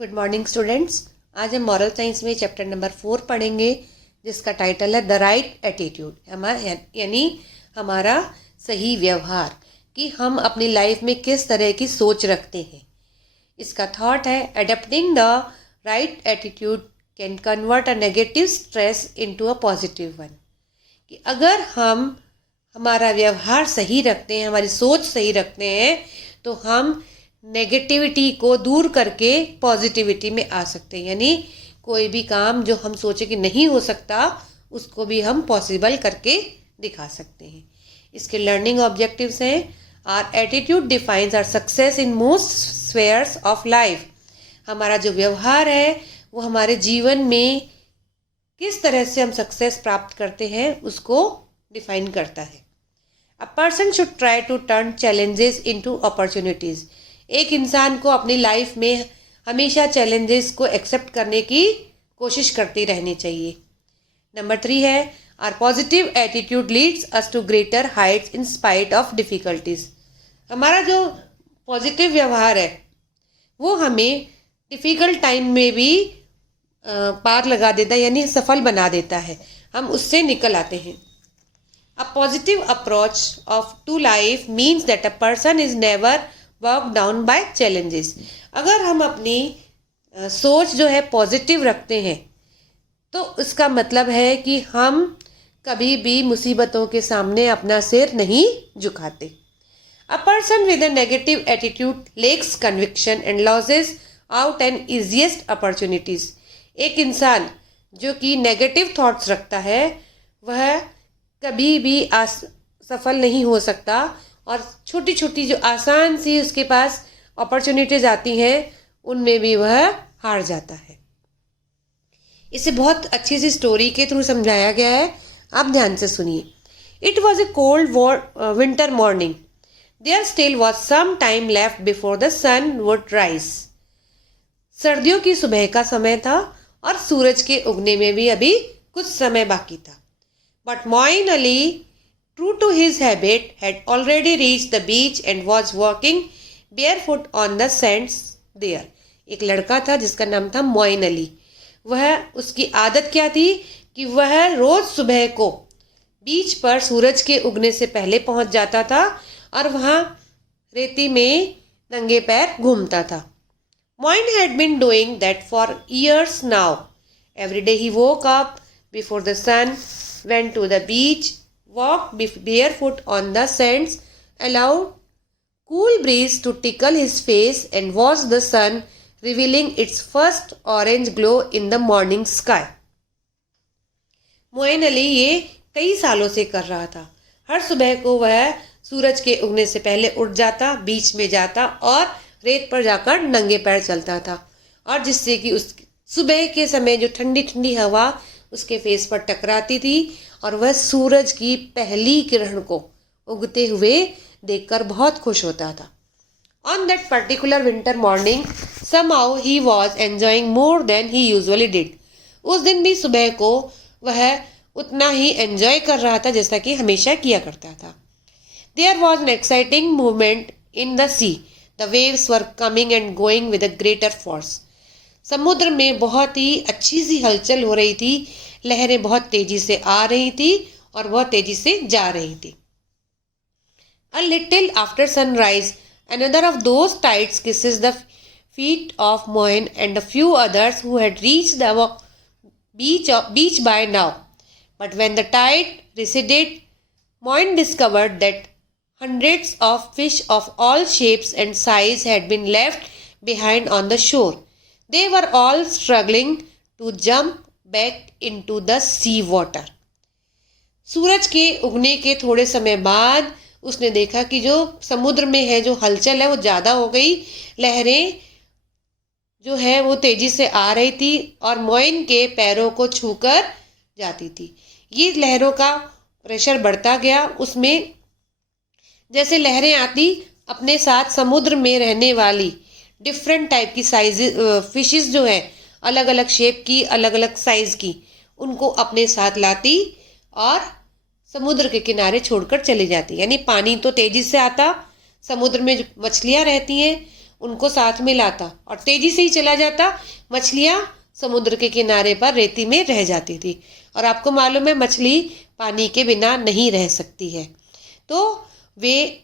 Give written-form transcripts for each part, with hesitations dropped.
Good morning students. आज हम moral science में चैप्टर नंबर 4 पढ़ेंगे, जिसका टाइटल है द राइट एटीट्यूड। यानी हमारा सही व्यवहार, कि हम अपनी लाइफ में किस तरह की सोच रखते हैं। इसका थॉट है adopting the right attitude can convert a negative stress into a positive one. कि अगर हम हमारा व्यवहार सही रखते हैं, हमारी सोच सही रखते हैं, तो हम नेगेटिविटी को दूर करके पॉजिटिविटी में आ सकते हैं। यानी कोई भी काम जो हम सोचे कि नहीं हो सकता, उसको भी हम पॉसिबल करके दिखा सकते हैं। इसके लर्निंग ऑब्जेक्टिव्स हैं are attitude defines our success in most spheres of life. हमारा जो व्यवहार है वो हमारे जीवन में किस तरह से हम सक्सेस प्राप्त करते हैं उसको डिफाइन करता है। A person should try to turn challenges into opportunities. एक इंसान को अपनी लाइफ में हमेशा चैलेंजेस को एक्सेप्ट करने की कोशिश करती रहनी चाहिए। नंबर 3 है our positive attitude leads us to greater heights in spite of difficulties. हमारा जो पॉजिटिव व्यवहार है वो हमें डिफ़िकल्ट टाइम में भी पार लगा देता है, यानी सफल बना देता है, हम उससे निकल आते हैं। A positive approach of to life means that a person is never work down by challenges. अगर हम अपनी सोच जो है पॉजिटिव रखते हैं तो इसका मतलब है कि हम कभी भी मुसीबतों के सामने अपना सिर नहीं झुकाते। A person with a negative attitude lacks conviction and loses out and easiest opportunities. एक इंसान जो कि नेगेटिव थॉट्स रखता है वह कभी भी सफल नहीं हो सकता, और छोटी छोटी जो आसान सी उसके पास अपॉर्चुनिटीज आती हैं उनमें भी वह हार जाता है। इसे बहुत अच्छी सी स्टोरी के थ्रू समझाया गया है, आप ध्यान से सुनिए। It was a cold winter morning, there still was some time left before the sun would rise. सर्दियों की सुबह का समय था और सूरज के उगने में भी अभी कुछ समय बाकी था। But Moin Ali, true to his habit, had already reached the beach and was walking barefoot on the sands there. एक लड़का था जिसका नाम था मोइन अली। वह उसकी आदत क्या थी कि वह रोज सुबह को बीच पर सूरज के उगने से पहले पहुंच जाता था और वहां रेती में नंगे पैर घूमता था। Moin had been doing that for years now. Every day he woke up before the sun, went to the beach, walked barefoot on the sands, allowed cool breeze to tickle his face and watched the sun revealing its first orange glow in the morning sky. Moin Ali ये कई सालों से कर रहा था। हर सुबह को वह सूरज के उगने से पहले उठ जाता, बीच में जाता और रेत पर जाकर नंगे पैर चलता था, और जिससे कि उस सुबह के समय जो ठंडी ठंडी हवा उसके फेस पर टकराती थी और वह सूरज की पहली किरण को उगते हुए देखकर बहुत खुश होता था। On that particular winter morning somehow he was enjoying more than he usually did. उस दिन भी सुबह को वह उतना ही एंजॉय कर रहा था जैसा कि हमेशा किया करता था। There was an exciting movement in the sea, the waves were coming and going with a greater force. समुद्र में बहुत ही अच्छी सी हलचल हो रही थी, लहरें बहुत तेजी से आ रही थी और बहुत तेजी से जा रही थी। A little after sunrise, another of those tides kisses the feet of Moin and a few others who had reached the beach by now. But when the tide receded, Moin discovered that hundreds of fish of all shapes and sizes had been left behind on the shore. They were all struggling to jump back into the sea water. सूरज के उगने के थोड़े समय बाद उसने देखा कि जो समुद्र में है जो हलचल है वो ज़्यादा हो गई, लहरें जो है वो तेजी से आ रही थी और मोइन के पैरों को छूकर जाती थी। ये लहरों का प्रेशर बढ़ता गया, उसमें जैसे लहरें आती अपने साथ समुद्र में रहने वाली डिफरेंट टाइप की साइज फिशेस जो है अलग अलग शेप की, अलग अलग साइज की, उनको अपने साथ लाती और समुद्र के किनारे छोड़कर चली जाती। यानी पानी तो तेजी से आता, समुद्र में जो मछलियाँ रहती हैं उनको साथ में लाता और तेजी से ही चला जाता, मछलियाँ समुद्र के किनारे पर रेती में रह जाती थी। और आपको मालूम है मछली पानी के बिना नहीं रह सकती है। तो वे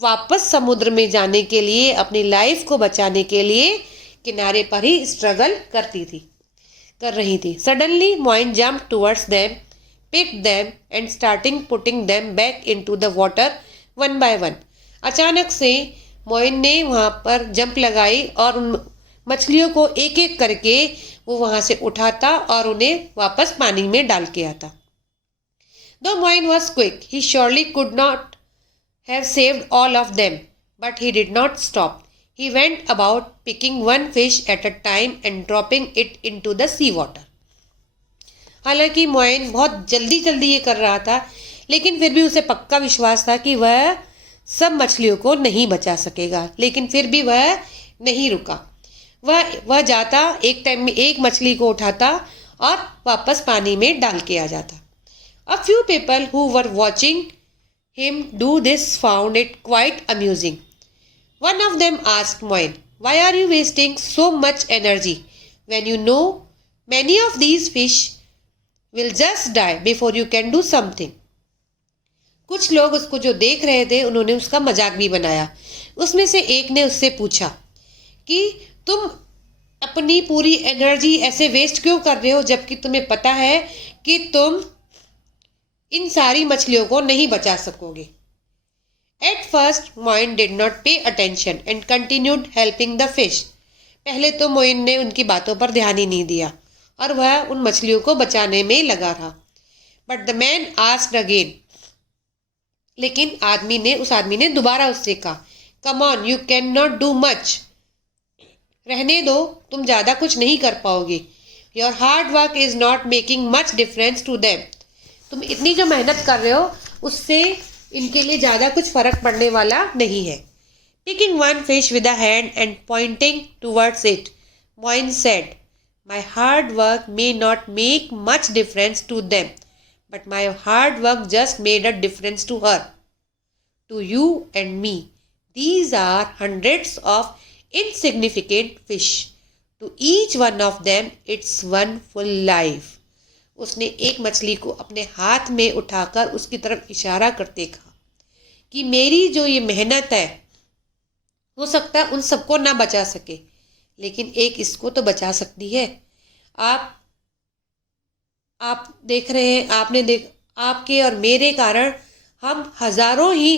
वापस समुद्र में जाने के लिए, अपनी लाइफ को बचाने के लिए किनारे पर ही स्ट्रगल कर रही थी। Suddenly Moin jump towards them, picked them and starting putting them back into the water one by one. अचानक से मोइन ने वहाँ पर जंप लगाई और उन मछलियों को एक एक करके वो वहाँ से उठाता और उन्हें वापस पानी में डाल के आता। Though Moin was quick, he surely could not have saved all of them, but he did not stop. He went about picking one fish at a time and dropping it into the sea water. हालांकि मोइन बहुत जल्दी जल्दी ये कर रहा था, लेकिन फिर भी उसे पक्का विश्वास था कि वह सब मछलियों को नहीं बचा सकेगा, लेकिन फिर भी वह नहीं रुका। वह जाता, एक टाइम में एक मछली को उठाता और वापस पानी में डाल के आ जाता। A few people who were watching him do this found it quite amusing. One of them asked Moin, "Why are you wasting so much energy when you know many of these fish will just die before you can do something?" कुछ लोग उसको जो देख रहे थे उन्होंने उसका मजाक भी बनाया। उसमें से एक ने उससे पूछा कि तुम अपनी पूरी एनर्जी ऐसे वेस्ट क्यों कर रहे हो, जबकि तुम्हें पता है कि तुम इन सारी मछलियों को नहीं बचा सकोगे। At first Moin did not pay attention and continued helping the fish. पहले तो मोइन ने उनकी बातों पर ध्यान ही नहीं दिया और वह उन मछलियों को बचाने में लगा रहा। But the man asked again, लेकिन उस आदमी ने दोबारा उससे कहा, come on, you can not do much. रहने दो, तुम ज़्यादा कुछ नहीं कर पाओगे। Your hard work is not making much difference to them. तुम इतनी जो मेहनत कर रहे हो उससे इनके लिए ज़्यादा कुछ फ़र्क पड़ने वाला नहीं है। Picking one fish with a hand and pointing towards it, Moin said, my hard work may not make much difference to them, but my hard work just made a difference to her, to you and me. These are hundreds of insignificant fish. To each one of them, it's one full life. उसने एक मछली को अपने हाथ में उठाकर उसकी तरफ इशारा करते कहा कि मेरी जो ये मेहनत है, हो सकता है उन सबको ना बचा सके, लेकिन एक इसको तो बचा सकती है। आप देख रहे हैं, आपके और मेरे कारण हम हजारों ही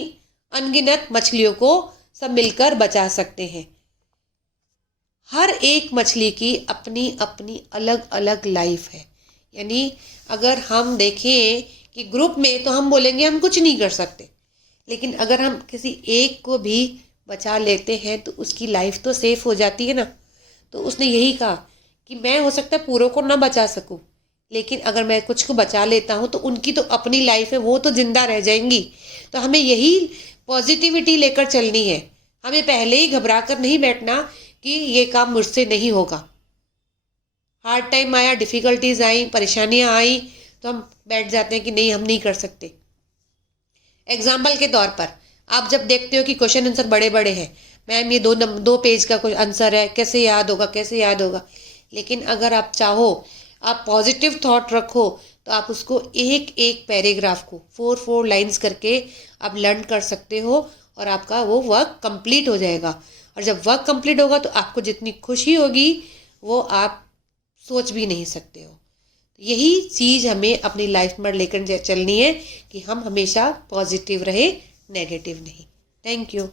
अनगिनत मछलियों को सब मिलकर बचा सकते हैं। हर एक मछली की अपनी अपनी अलग अलग लाइफ है। यानी अगर हम देखें कि ग्रुप में तो हम बोलेंगे हम कुछ नहीं कर सकते, लेकिन अगर हम किसी एक को भी बचा लेते हैं तो उसकी लाइफ तो सेफ हो जाती है ना। तो उसने यही कहा कि मैं हो सकता है पूरों को ना बचा सकूं, लेकिन अगर मैं कुछ को बचा लेता हूं तो उनकी तो अपनी लाइफ है, वो तो जिंदा रह जाएंगी। तो हमें यही पॉजिटिविटी लेकर चलनी है। हमें पहले ही घबरा कर नहीं बैठना कि ये काम मुझसे नहीं होगा। हार्ड टाइम आया, डिफ़िकल्टीज आई, परेशानियां आई, तो हम बैठ जाते हैं कि नहीं, हम नहीं कर सकते। एग्जाम्पल के तौर पर आप जब देखते हो कि क्वेश्चन आंसर बड़े बड़े हैं, मैम ये 2 पेज का कोई आंसर है, कैसे याद होगा। लेकिन अगर आप चाहो, आप पॉजिटिव थॉट रखो, तो आप उसको एक एक पैराग्राफ को 4 लाइन्स करके आप लर्न कर सकते हो और आपका वो वर्क कंप्लीट हो जाएगा। और जब वर्क कंप्लीट होगा तो आपको जितनी खुशी होगी वो आप सोच भी नहीं सकते हो। यही चीज़ हमें अपनी लाइफ में लेकर चलनी है कि हम हमेशा पॉजिटिव रहे, नेगेटिव नहीं। Thank you.